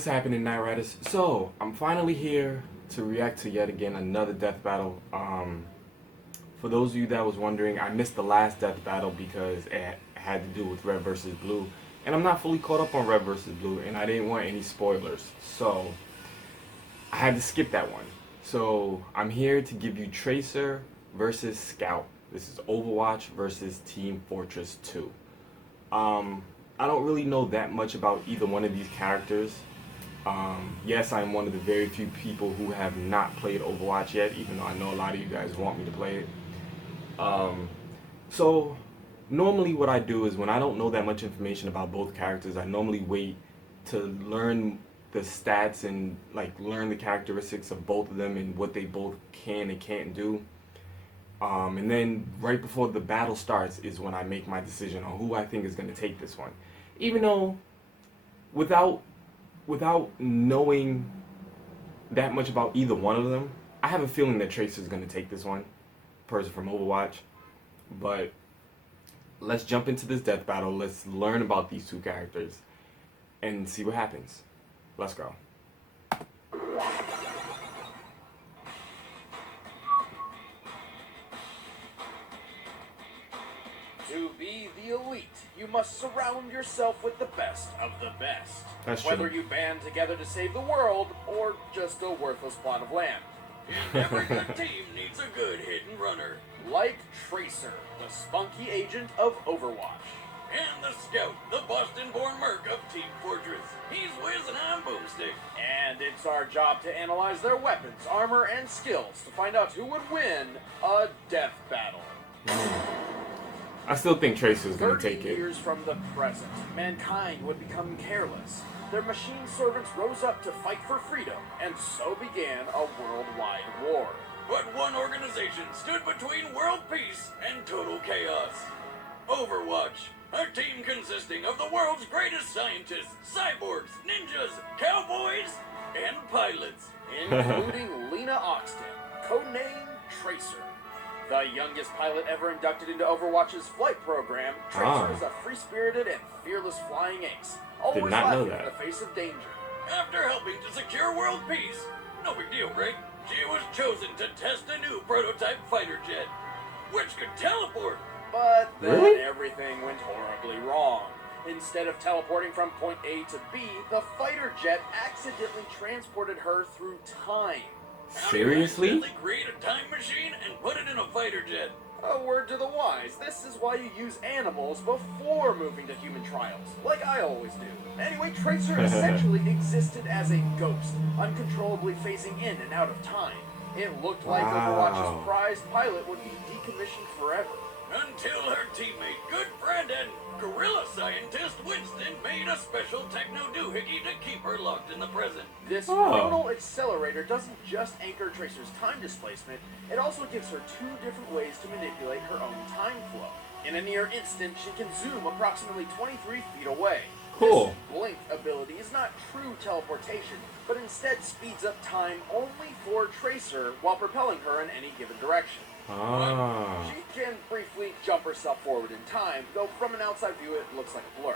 What's happening, Night Riders? So, I'm finally here to react to yet again another death battle. For those of you that was wondering, I missed the last death battle because it had to do with Red versus Blue. And I'm not fully caught up on Red versus Blue, and I didn't want any spoilers. So, I had to skip that one. So, I'm here to give you Tracer versus Scout. This is Overwatch versus Team Fortress 2. I don't really know that much about either one of these characters. Yes, I'm one of the very few people who have not played Overwatch yet, even though I know a lot of you guys want me to play it. So, normally what I do is when I don't know that much information about both characters, I normally wait to learn the stats and learn the characteristics of both of them and what they both can and can't do. And then right before the battle starts is when I make my decision on who I think is going to take this one. Even though, without knowing that much about either one of them, I have a feeling that Tracer is going to take this one, person from Overwatch. But let's jump into this death battle. Let's learn about these two characters and see what happens. Let's go. To be the elite, you must surround yourself with the best of the best. That's Whether true. you band together to save the world, or just a worthless plot of land. Every good team needs a good hidden runner. Like Tracer, the spunky agent of Overwatch. And the Scout, the Boston-born merc of Team Fortress. He's Wiz and I'm Boomstick. And it's our job to analyze their weapons, armor, and skills to find out who would win a death battle. I still think Tracer's going to 30 take it. years from the present, mankind would become careless. Their machine servants rose up to fight for freedom, and so began a worldwide war. But one organization stood between world peace and total chaos. Overwatch, a team consisting of the world's greatest scientists, cyborgs, ninjas, cowboys, and pilots. Including Lena Oxton, codenamed Tracer. The youngest pilot ever inducted into Overwatch's flight program, Tracer is a free-spirited and fearless flying ace. Always Did not know laughing in that. the face of danger. After helping to secure world peace, no big deal, right? She was chosen to test a new prototype fighter jet, which could teleport. But then Really? everything went horribly wrong. Instead of teleporting from point A to B, the fighter jet accidentally transported her through time. Seriously? How do you accidentally create a time machine and put it in a fighter jet? A word to the wise, this is why you use animals before moving to human trials, like I always do. Anyway, Tracer essentially existed as a ghost, uncontrollably phasing in and out of time. It looked like Wow. Overwatch's prized pilot would be decommissioned forever. Until her teammate, good friend, and gorilla scientist Winston made a special techno doohickey to keep her locked in the present. This Oh. neuronal accelerator doesn't just anchor Tracer's time displacement, it also gives her two different ways to manipulate her own time flow. In a near instant, she can zoom approximately 23 feet away. Cool. This blink ability is not true teleportation, but instead speeds up time only for Tracer while propelling her in any given direction. Ah. She can briefly jump herself forward in time, though from an outside view it looks like a blur.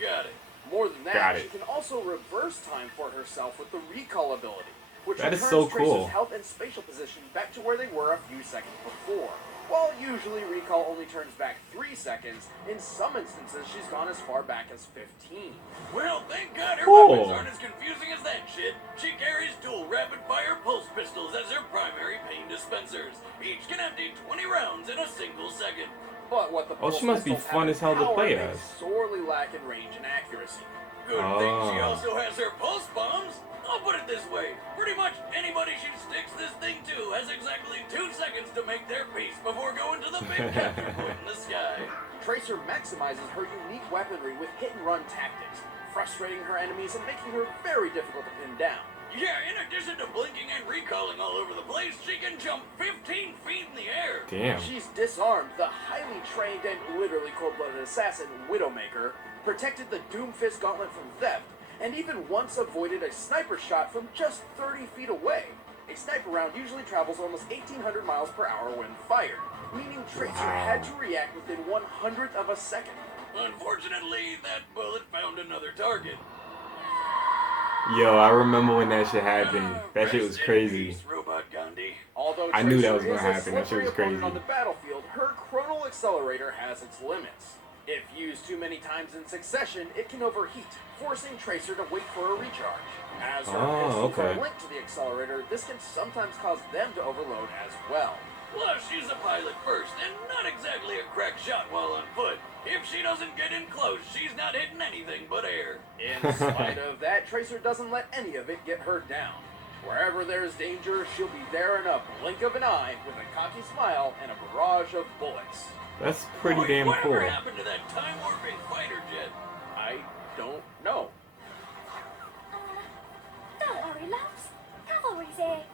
Got it. More than Got that, it. she can also reverse time for herself with the recall ability, which That is returns so Tracer's cool. health and spatial position back to where they were a few seconds before. While usually recall only turns back 3 seconds, in some instances she's gone as far back as 15. Well, thank God her Cool. weapons aren't as confusing as that shit. She carries dual rapid-fire pulse pistols as her primary pain dispensers. Each can empty 20 rounds in a single second. But what the Oh, she must be pistols fun have as hell to power, play they as. sorely lack in range and accuracy. Good thing she Ah. also has her pulse bombs. I'll put it this way. Pretty much anybody she sticks this thing to has exactly 2 seconds to make their peace before going to the big capture point in the sky. Tracer maximizes her unique weaponry with hit-and-run tactics, frustrating her enemies and making her very difficult to pin down. Yeah, in addition to blinking and recalling all over the place, she can jump 15 feet in the air. Damn. She's disarmed the highly trained and literally cold-blooded assassin Widowmaker, protected the Doomfist Gauntlet from theft, and even once avoided a sniper shot from just 30 feet away. A sniper round usually travels almost 1,800 miles per hour when fired, meaning Tracer had to react within 1/100th of a second. Unfortunately, that bullet found another target. Yo, I remember when that shit happened. That shit was Rest in crazy. peace, Robot Gandhi. Although I knew that Tracer was gonna is a happen. That shit slippery was opponent crazy. on the battlefield, her chronal accelerator has its limits. If used too many times in succession, it can overheat, forcing Tracer to wait for a recharge. As her pistols okay. are linked to the accelerator, this can sometimes cause them to overload as well. Plus, she's a pilot first, and not exactly a crack shot while on foot. If she doesn't get in close, she's not hitting anything but air. In spite of that, Tracer doesn't let any of it get her down. Wherever there's danger, she'll be there in a blink of an eye with a cocky smile and a barrage of bullets. That's pretty Wait, damn cool. whatever happened to that time-warping fighter jet? I don't know. Don't worry, loves. Cavalry's here.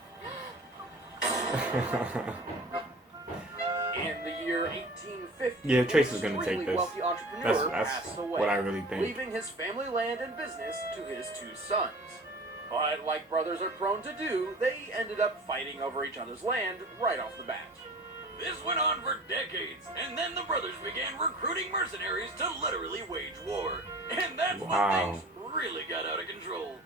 In the year 1850, Yeah, an Tracer's gonna take extremely this. wealthy entrepreneur That's passed away, what I really think. leaving his family land and business to his two sons. But like brothers are prone to do, they ended up fighting over each other's land right off the bat. This went on for decades, and then the brothers began recruiting mercenaries to literally wage war. And that's when Wow. things really got out of control.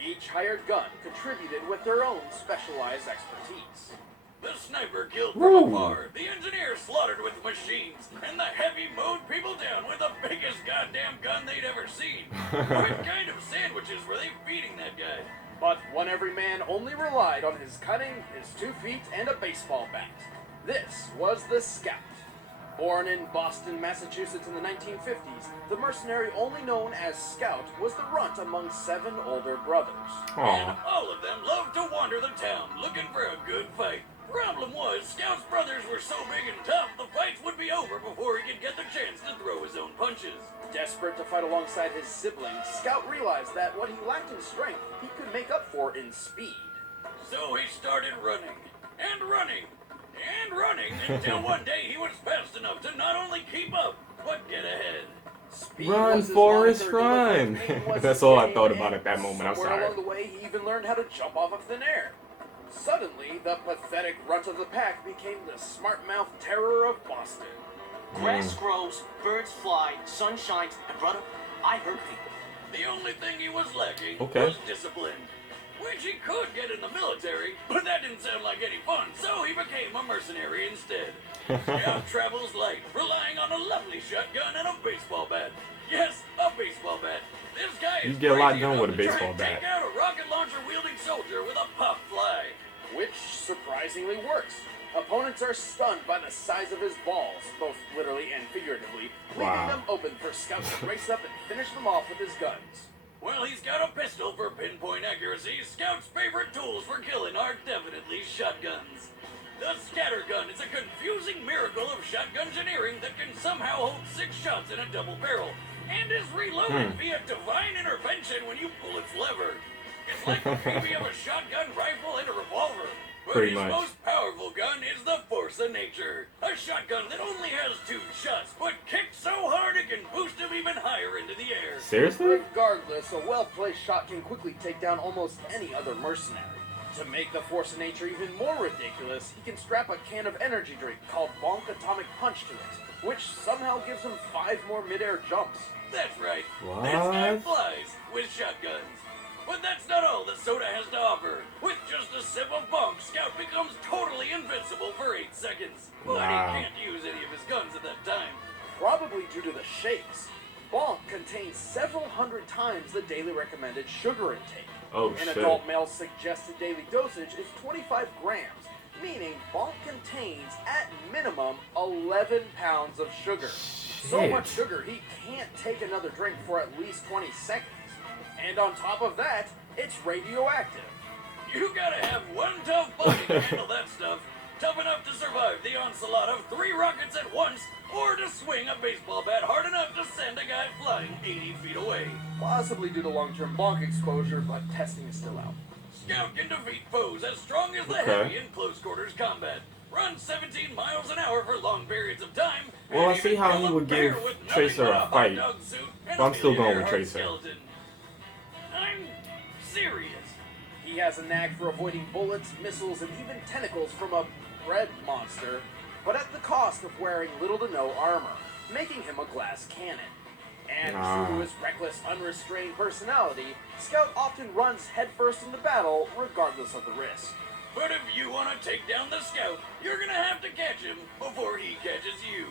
Each hired gun contributed with their own specialized expertise. The sniper killed Woo. from afar, the engineer slaughtered with machines, and the heavy mowed people down with the biggest goddamn gun they'd ever seen. What kind of sandwiches were they feeding that guy? But one every man only relied on his cunning, his 2 feet, and a baseball bat. This was the Scout. Born in Boston, Massachusetts in the 1950s, the mercenary only known as Scout was the runt among 7 older brothers. And Aw. all of them loved to wander the town looking for a good fight. Problem was, Scout's brothers were so big and tough, the fights would be over before he could get the chance to throw his own punches. Desperate to fight alongside his siblings, Scout realized that what he lacked in strength, he could make up for in speed. So he started running, and running, and running, until one day he was fast enough to not only keep up, but get ahead. Speed Run, was his Forrest, moniker, run! delivery was That's his all I game, thought about and at that moment. I'm somewhere sorry. along the way, he even learned how to jump off of thin air. Suddenly, the pathetic runt of the pack became the smart-mouthed terror of Boston. Grass grows, birds fly, sun shines, and brother, I hurt people. The only thing he was lacking Okay. was discipline. Which he could get in the military, but that didn't sound like any fun, so he became a mercenary instead. Scout travels light, relying on a lovely shotgun and a baseball bat. Yes, a baseball bat. This guy is You get a lot crazy done enough with a to try baseball and bat. Take out a rocket launcher wielding soldier with a pop fly. Which surprisingly works. Opponents are stunned by the size of his balls, both literally and figuratively, leaving Wow. them open for Scout to race up and finish them off with his guns. Well, he's got a pistol for pinpoint accuracy. Scout's favorite tools for killing are definitely shotguns. The scatter gun is a confusing miracle of shotgun engineering that can somehow hold 6 shots in a double barrel, and is reloaded via divine intervention when you pull its lever. It's like the preview of a shotgun rifle and a revolver. But Pretty his much. most powerful gun is the force of nature. A shotgun that only has 2 shots, but kicks so hard it can boost him even higher into the air. Seriously? Regardless, a well-placed shot can quickly take down almost any other mercenary. To make the force of nature even more ridiculous, he can strap a can of energy drink called Bonk Atomic Punch to it, which somehow gives him 5 more mid-air jumps. That's right. What? This guy flies with shotguns. But that's not all that soda has to offer. With just a sip of Bonk, Scout becomes totally invincible for 8 seconds. But Wow. he can't use any of his guns at that time. Probably due to the shakes. Bonk contains several hundred times the daily recommended sugar intake. Oh, An shit. adult male's suggested daily dosage is 25 grams, meaning Bonk contains, at minimum, 11 pounds of sugar. So Shit. much sugar, he can't take another drink for at least 20 seconds. And on top of that, it's radioactive. You gotta have one tough body to handle that stuff. Tough enough to survive the onslaught of 3 rockets at once, or to swing a baseball bat hard enough to send a guy flying 80 feet away. Possibly due to long-term Bonk exposure, but testing is still out. Scout can defeat foes as strong as the Okay. heavy in close quarters combat. Run 17 miles an hour for long periods of time. Well, and I see even how kill he a would bear give with nothing Tracer but a hot fight, dog suit and but I'm a still going millionaire with heart Tracer. skeleton. I'm serious. He has a knack for avoiding bullets, missiles, and even tentacles from a bread monster, but at the cost of wearing little to no armor, making him a glass cannon. And true to his reckless, unrestrained personality, Scout often runs headfirst into battle, regardless of the risk. But if you want to take down the Scout, you're gonna have to catch him before he catches you.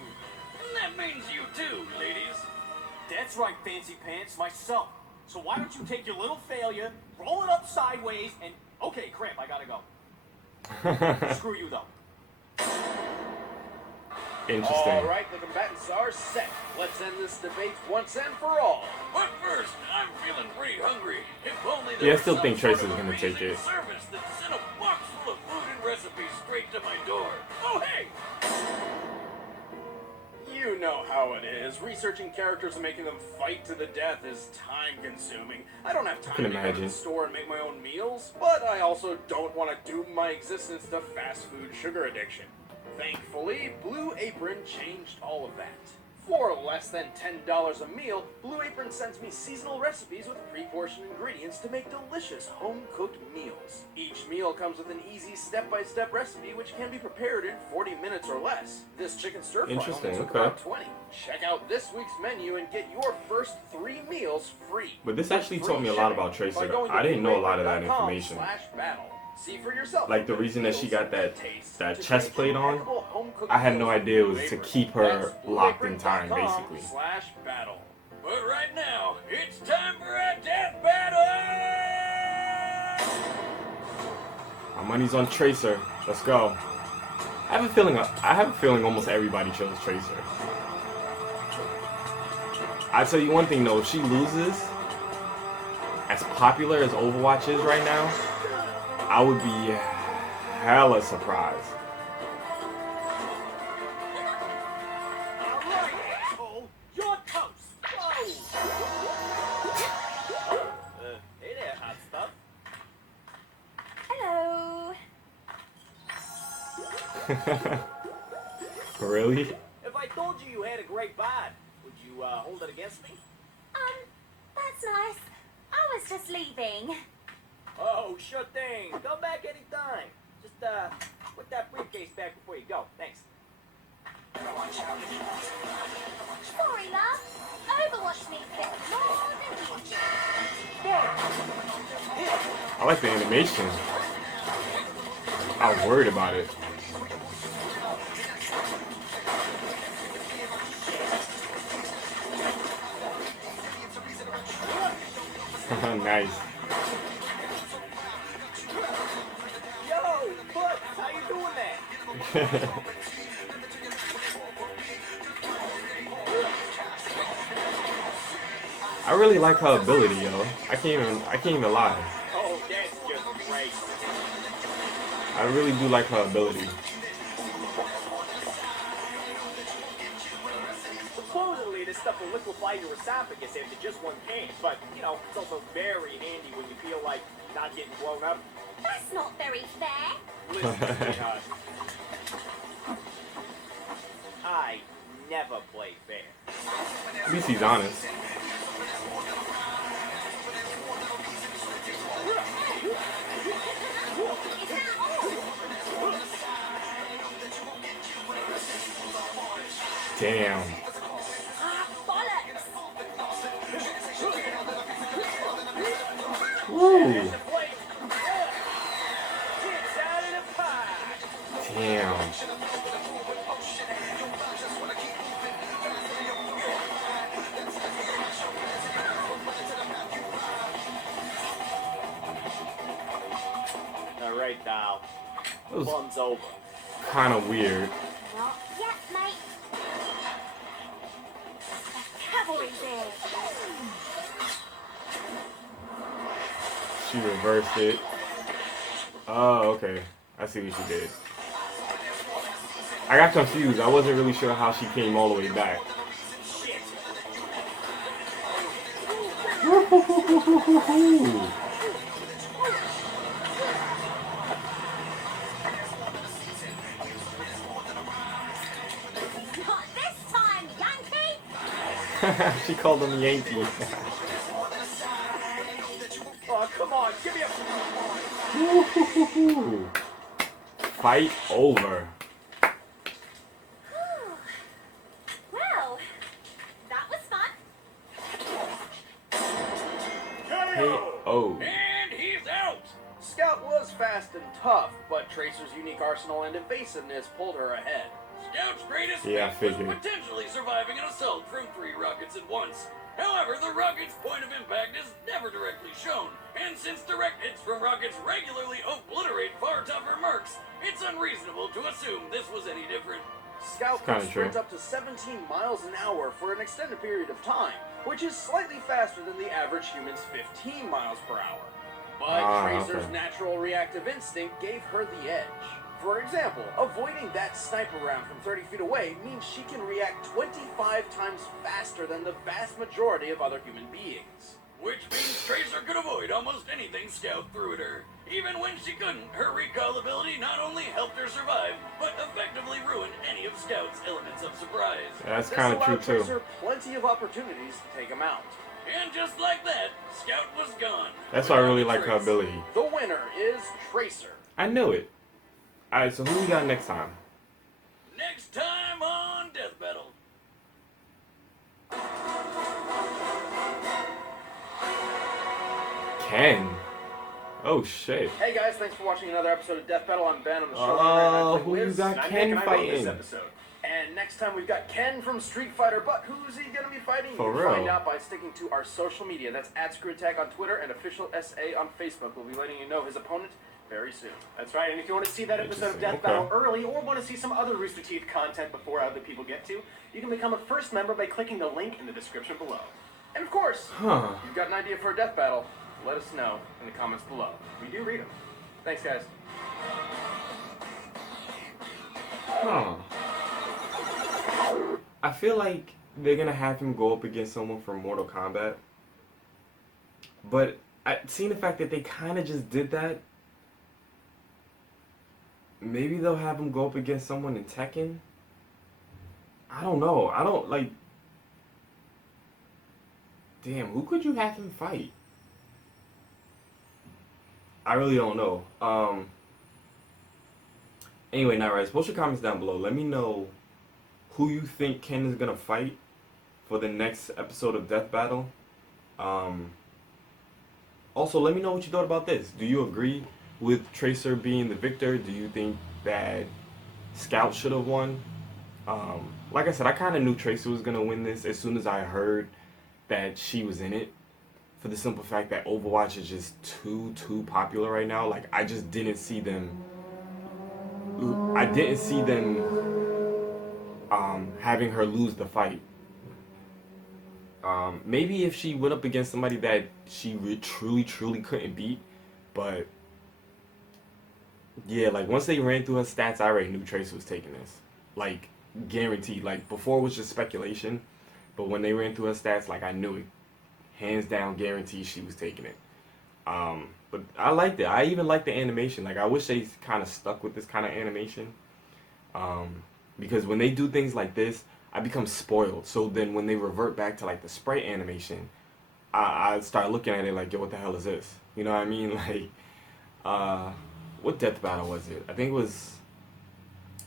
And that means you too, ladies. That's right, Fancy Pants, myself. So why don't you take your little failure, roll it up sideways, and... Okay, crap, I gotta go. Screw you, though. Interesting. All right, the combatants are set. Let's end this debate once and for all. But first, I'm feeling pretty hungry. If only Yeah, I there was still some think sort Tracer's of gonna take amazing it. service that sent a box full of food and recipes straight to my door. Oh, hey! You know how it is. Researching characters and making them fight to the death is time-consuming. I don't have time can to go to imagine. the store and make my own meals, but I also don't want to doom my existence to fast food sugar addiction. Thankfully, Blue Apron changed all of that. For less than $10 a meal, Blue Apron sends me seasonal recipes with pre-portioned ingredients to make delicious home-cooked meals. Each meal comes with an easy step-by-step recipe which can be prepared in 40 minutes or less. This chicken stir-fry Interesting, only took okay. about 20. Check out this week's menu and get your first 3 meals free. But this actually Free taught me a lot shipping about by Tracer. going to I didn't know a lot of that information. blueapron.com/battle. See for yourself. Like the reason that she got that Taste that to chest create plate on, impeccable home-cooked I had no meals with idea it Blue was to Apron. keep her That's locked in time, blueapron.com basically. /battle. But right now, it's time for a death battle! My money's on Tracer. Let's go. I have a feeling almost everybody chose Tracer. I tell you one thing though, if she loses, as popular as Overwatch is right now, I would be hella surprised. Alright, asshole, you're toast. Whoa! Hey there, hot stuff. Hello. Really? If I told you had a great bod, would you hold it against me? That's nice. I was just leaving. Oh, sure thing. Come back anytime. Just put that briefcase back before you go. Thanks. Sorry, love. Overwatch needs a bit more than you. There. I like the animation. I was worried about it. Nice. Yo, Bud, how you doing that? I really like her ability, yo. I can't even lie. Oh, that's just great. I really do like her ability. Supposedly, this stuff will liquefy your esophagus after just one can, but, you know, it's also very handy when you feel like not getting blown up. That's not very fair. Listen, sweetheart. I never play fair. At least he's honest. Is that all? Damn. Ah, bollocks. Woo. The plate. It's out of the pie. Damn. All right, now. That was Fun's over. kind of weird. Not yet, mate. The cavalry's here. She reversed it. Oh, okay. I see what she did. I got confused. I wasn't really sure how she came all the way back. Shit. Not this time, Yankee. She called him Yankee. Oh, come on. Give me a... Fight over. Well, that was fun. Oh. And he's out! Scout was fast and tough, but Tracer's unique arsenal and evasiveness pulled her ahead. Scout's greatest Yeah, I feat was figured. potentially surviving an assault from 3 rockets at once. However, the rocket's point of impact is never directly shown, and since direct hits from rockets regularly obliterate far tougher mercs, it's unreasonable to assume this was any different. Scout Kinda can sprint true. up to 17 miles an hour for an extended period of time, which is slightly faster than the average human's 15 miles per hour. But Tracer's okay. natural reactive instinct gave her the edge. For example, avoiding that sniper round from 30 feet away means she can react 25 times faster than the vast majority of other human beings. Which means Tracer could avoid almost anything Scout threw at her. Even when she couldn't, her recall ability not only helped her survive, but effectively ruined any of Scout's elements of surprise. Yeah, that's This kind of true allowed too. Tracer plenty of opportunities to take him out. And just like that, Scout was gone. That's why I really Without a like her trace. ability. The winner is Tracer. I knew it. Alright, so who we got next time? Next time on Death Battle. Ken. Oh shit. Hey guys, thanks for watching another episode of Death Battle. I'm Ben on the show. Oh, who you Wiz, got and I'm Ken Nick, and I wrote this fighting? episode. And next time we've got Ken from Street Fighter, but who's he gonna be fighting? For you can real? find out by sticking to our social media. That's @ScrewAttack on Twitter and official SA on Facebook. We'll be letting you know his opponent very soon. That's right, and if you want to see that episode of Death Okay. Battle early or want to see some other Rooster Teeth content before other people get to, you can become a first member by clicking the link in the description below. And of course, Huh. if you've got an idea for a death battle, let us know in the comments below. We do read them. Thanks, guys. Huh. I feel like they're gonna have him go up against someone from Mortal Kombat. But seeing the fact that they kind of just did that, maybe they'll have him go up against someone in Tekken. I don't know. I don't like. Damn, who could you have him fight? I really don't know. Anyway, now, guys, post your comments down below. Let me know who you think Ken is gonna fight for the next episode of Death Battle. Also, let me know what you thought about this. Do you agree with Tracer being the victor? Do you think that Scout should have won? Like I said, I kind of knew Tracer was gonna win this as soon as I heard that she was in it. For the simple fact that Overwatch is just too popular right now. Like, I just didn't see them. I didn't see them having her lose the fight. Maybe if she went up against somebody that she truly couldn't beat, but yeah, like once they ran through her stats, I already knew Tracer was taking this, like guaranteed. Like before it was just speculation, but when they ran through her stats, like I knew it, hands down, guaranteed she was taking it. But I liked it. I even liked the animation. Like I wish they kind of stuck with this kind of animation. Because when they do things like this, I become spoiled. So then when they revert back to like the sprite animation, I start looking at it like, yo, what the hell is this? You know what I mean? Like, what death battle was it? I think it was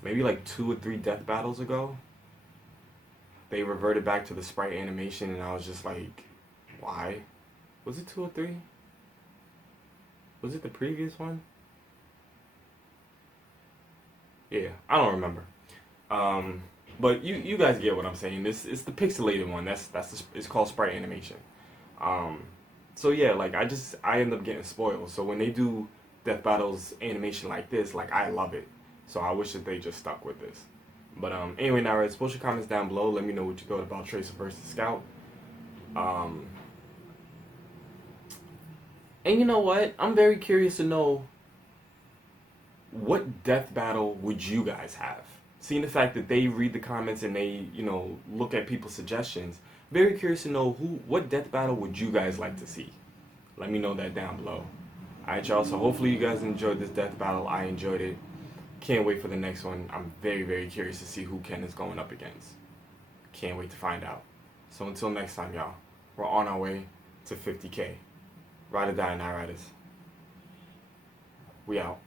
maybe like 2 or 3 death battles ago. They reverted back to the sprite animation, and I was just like, why? Was it 2 or 3? Was it the previous one? Yeah, I don't remember. But you guys get what I'm saying. This is the pixelated one. It's called sprite animation. So yeah, like I end up getting spoiled. So when they do death battles animation like this, like I love it. So I wish that they just stuck with this. But anyway, now guys, post your comments down below. Let me know what you thought about Tracer versus Scout. And you know what? I'm very curious to know, what death battle would you guys have? Seeing the fact that they read the comments and they, look at people's suggestions, very curious to know what death battle would you guys like to see? Let me know that down below. Alright, y'all, so hopefully you guys enjoyed this death battle. I enjoyed it. Can't wait for the next one. I'm very, very curious to see who Ken is going up against. Can't wait to find out. So until next time, y'all, we're on our way to 50K. Ride or die, Night Riders. We out.